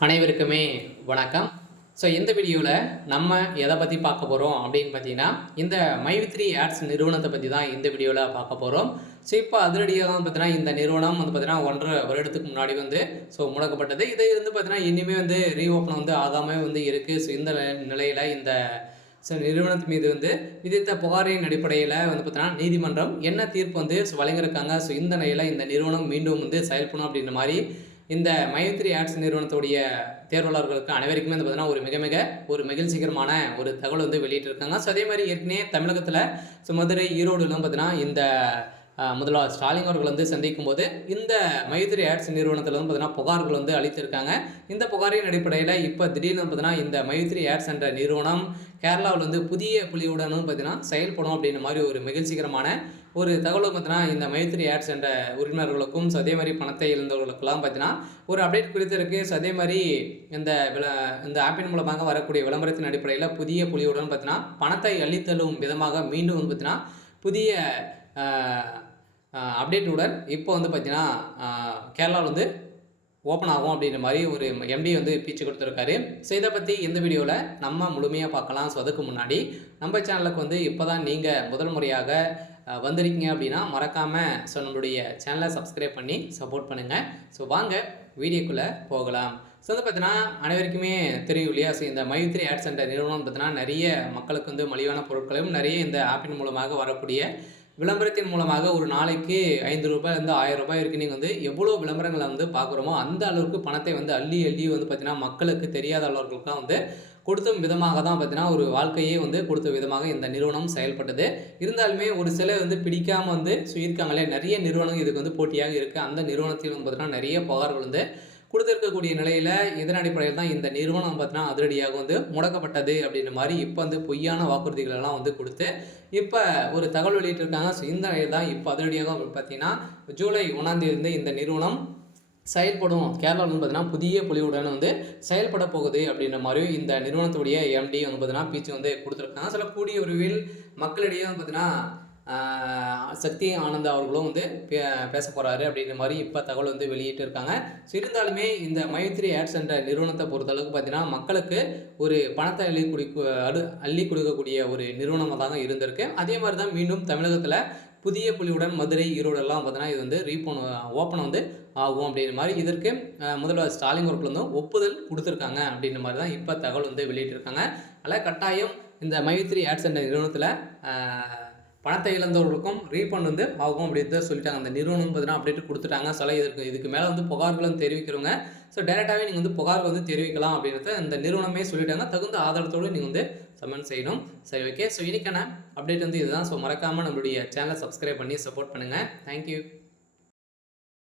அனைவருக்குமே வணக்கம். ஸோ இந்த வீடியோவில் நம்ம எதை பற்றி பார்க்க போகிறோம் அப்படின்னு பார்த்தீங்கன்னா, இந்த மைவித்ரி ஆட்ஸ் நிறுவனத்தை பற்றி தான் இந்த வீடியோவில் பார்க்க போகிறோம். ஸோ இப்போ அதிரடியாக பார்த்தீங்கன்னா இந்த நிறுவனம் வந்து பார்த்தீங்கன்னா 1.5 வருடத்துக்கு முன்னாடி முடக்கப்பட்டது. இது பார்த்தீங்கன்னா இனிமேல் ரீஓப்பன் ஆகாமல் இருக்குது. ஸோ இந்த நிலையில் இந்த நிறுவனத்து மீது விதித்த புகாரின் அடிப்படையில் பார்த்தீங்கன்னா நீதிமன்றம் என்ன தீர்ப்பு வழங்கியிருக்காங்க. ஸோ இந்த நிலையில் இந்த நிறுவனம் மீண்டும் செயல்படும் அப்படின்ற மாதிரி இந்த மைவித்ரி ஆட்ஸ் நிறுவனத்துடைய தேர்வாளர்களுக்கு அனைவருக்குமே பார்த்தீங்கன்னா ஒரு மகிழ்ச்சிகரமான ஒரு தகவல் வெளியிட்டிருக்காங்க. ஸோ அதே மாதிரி ஏற்கனவே தமிழகத்தில் மதுரை, ஈரோடுலாம் பார்த்தீங்கன்னா இந்த முதல்வர் ஸ்டாலின் அவர்கள் சந்திக்கும் போது இந்த மைவித்ரி ஆட்ஸ் நிறுவனத்தில் பார்த்தீங்கன்னா புகார்கள் அளித்திருக்காங்க. இந்த புகாரின் அடிப்படையில் இப்போ திடீர்னு பார்த்தீங்கன்னா இந்த மைவித்ரி ஆட்ஸ் என்ற நிறுவனம் கேரளாவில் புதிய புலியுடன் பார்த்தீங்கன்னா செயல்படும் அப்படின்ற மாதிரி ஒரு மகிழ்ச்சிகரமான ஒரு தகவல் பார்த்தீங்கன்னா இந்த மைவித்ரி ஆட்ஸ் என்ற உறுப்பினர்களுக்கும் அதே மாதிரி பணத்தை இழந்தவர்களுக்கெல்லாம் பார்த்தீங்கன்னா ஒரு அப்டேட் குறித்திருக்கு. ஸோ அதே மாதிரி இந்த ஆப்பின் மூலமாக வரக்கூடிய விளம்பரத்தின் அடிப்படையில் புதிய புலியுடன் பார்த்தீங்கன்னா பணத்தை அள்ளித்தள்ளும் விதமாக மீண்டும் பார்த்தீங்கன்னா புதிய அப்டேட்டுடன் இப்போ பார்த்தீங்கன்னா கேரளாவில் ஓப்பன் ஆகும் அப்படின்ற மாதிரி ஒரு எம்டி பேச்சு கொடுத்துருக்காரு. ஸோ இதை பற்றி இந்த வீடியோவில் நம்ம முழுமையாக பார்க்கலாம். ஸோ அதுக்கு முன்னாடி நம்ம சேனலுக்கு இப்போ தான் நீங்கள் முதல் முறையாக வந்திருக்கீங்க அப்படின்னா மறக்காமல் நம்மளுடைய சேனலை சப்ஸ்கிரைப் பண்ணி சப்போர்ட் பண்ணுங்கள். ஸோ வாங்க வீடியோக்குள்ளே போகலாம். ஸோ பார்த்தீங்கன்னா அனைவருக்குமே தெரியும் இல்லையா. ஸோ இந்த மைவித்ரி ஆட்ஸ் என்ற நிறுவனம் பார்த்தீங்கன்னா நிறைய மக்களுக்கு மலிவான பொருட்களையும் நிறைய இந்த ஆப்பின் மூலமாக வரக்கூடிய விளம்பரத்தின் மூலமாக ஒரு நாளைக்கு 5 ரூபாயிலேருந்து 1000 ரூபாய் வரைக்கும் நீங்கள் எவ்வளோ விளம்பரங்களை பார்க்குறோமோ அந்த அளவுக்கு பணத்தை அள்ளி பார்த்தீங்கன்னா மக்களுக்கு தெரியாத அளவுக்குலாம் கொடுத்த விதமாக தான் பார்த்தீங்கன்னா ஒரு வாழ்க்கையே கொடுத்த விதமாக இந்த நிறுவனம் செயல்பட்டது. இருந்தாலுமே ஒரு சில பிடிக்காமல் இருக்காங்களே நிறைய நிறுவனங்கள் இதுக்கு போட்டியாக இருக்குது. அந்த நிறுவனத்தில் பார்த்தீங்கன்னா நிறைய புகார்கள் கொடுத்துருக்கக்கூடிய நிலையில் இதன் அடிப்படையில் தான் இந்த நிறுவனம் பார்த்தீங்கன்னா அதிரடியாக முடக்கப்பட்டது அப்படின்ற மாதிரி இப்போ பொய்யான வாக்குறுதிகளெல்லாம் கொடுத்து இப்போ ஒரு தகவல் வெளியிட்டிருக்காங்க. ஸோ இந்த நிலையில் தான் இப்போ அதிரடியாக பார்த்தீங்கன்னா ஜூலை 1ஆம் தேதி இந்த நிறுவனம் செயல்படும். கேரளாவில் பார்த்தீங்கன்னா புதிய புலியுடன் செயல்பட போகுது அப்படின்ற மாதிரி இந்த நிறுவனத்துடைய எம்டி பார்த்தீங்கன்னா பேச்சு கொடுத்துருக்காங்க. சில கூடிய விரைவில் மக்களிடையே பார்த்தீங்கன்னா சக்தி ஆனந்த் அவர்களும் பேச போகிறாரு அப்படின்ற மாதிரி இப்போ தகவல் வெளியிட்டு இருக்காங்க. ஸோ இருந்தாலுமே இந்த மைவித்ரி ஆட்ஸ் என்ற நிறுவனத்தை பொறுத்தளவுக்கு பார்த்தீங்கன்னா மக்களுக்கு ஒரு பணத்தை அள்ளி கொடுக்கக்கூடிய ஒரு நிறுவனமாக தாங்க இருந்திருக்கு. அதே மாதிரி தான் மீண்டும் தமிழகத்தில் புதிய புலியுடன் மதுரை, ஈரோடெல்லாம் பார்த்தீங்கன்னா இது ஓப்பன் ஆகும் அப்படின்ற மாதிரி இதற்கு முதல்வர் ஸ்டாலின் அவர்கள் ஒப்புதல் கொடுத்துருக்காங்க அப்படின்ற மாதிரி தான் இப்போ தகவல் வெளியிட்டிருக்காங்க. அதனால் கட்டாயம் இந்த மைவித்ரி ஆட்ஸ் என்ற நிறுவனத்தில் பணத்தை இழந்தவர்களுக்கும் ரீஃபண்ட் ஆகும் அப்படின்னு சொல்லிட்டாங்க. அந்த நிறுவனம் பார்த்தீங்கன்னா அப்டேட் கொடுத்துட்டாங்க. சில இதுக்கு மேலே புகார்களும் தெரிவிக்கிறவங்க ஸோ டேரெக்டாகவே நீங்கள் புகார் தெரிவிக்கலாம் அப்படின்றத இந்த நிறுவனமே சொல்லிட்டாங்க. தகுந்த ஆதாரத்தோடு நீங்கள் சம்மன் செய்யணும். சரி, ஓகே. ஸோ இன்னைக்கான அப்டேட் இதுதான். ஸோ மறக்காமல் நம்மளுடைய சேனலை சப்ஸ்கிரைப் பண்ணி சப்போர்ட் பண்ணுங்கள். தேங்க்யூ.